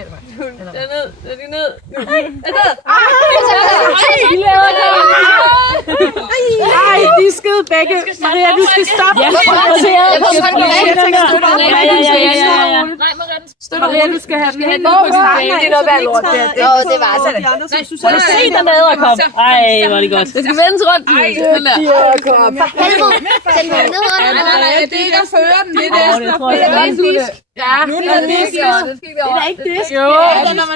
forkerte vej. Det er ned. Det er ned. Ej, de skød begge. Maria, du skal stoppe. Ja, Maria, du skal have den helt Det er noget værd lort, det er. Det var altså det. Må du se den æderkop? Ej, hvor er det godt. Det skal vendes rundt. Sådan der. Helvede. Den er ned under. Nej, det er ikke at føre den. Det er det. Ja, nu er det disk. Det er ikke disk. Jo. Det er, når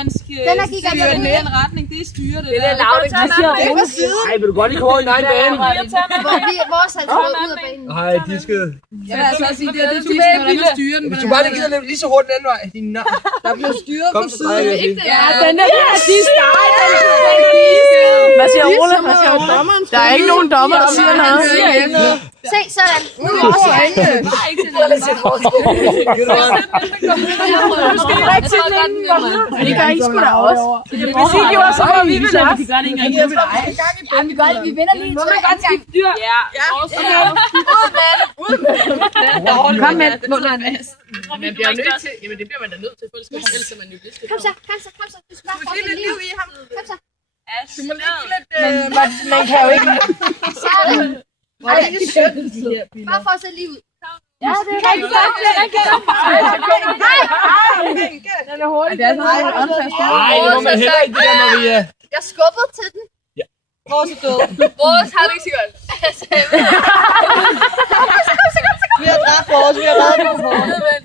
man skal styre den i den retning. Det er styre det. Det er lavt. Ej, vil du godt lige komme over i din egen bane? Vores har taget ud af banen. Nej, disket. Jeg vil altså sige, det er disk, hvordan man styrer den. Hvis du bare lige gider løbe lige så hurtigt den anden vej. Din nar. Der bliver styret Kom på så siden. siden. Ja, den er disk. Hvad siger Ole? Hvad siger Ole? Der er ikke nogen dommer, der siger noget. Se, sådan. Nu er vores øjne. Det gør I sgu da også. Hvis I gjorde, så var vi vel også. Vi gør det ikke engang. Ja, vi gør det. Vi vinder lige en tur. Kom med, Mulleren. Man bliver nødt til. Jamen, det bliver man da nødt til, for ellers er man jo disket. Kom så. Du skal bare få lidt liv i ham. Kom så. Du må lige give lidt... Man kan jo ikke... Sådan. Bare for at se liv ud. Ja, det er rigtig godt. Det er rigtig godt. Den er hurtig. Det er sådan noget åndfast. Nej, det må man heller ikke, det der, Maria. Jeg skubbede til den. Vores er død. Vores har det ikke så godt. Vi har dræbt vores. Vi har reddet vores.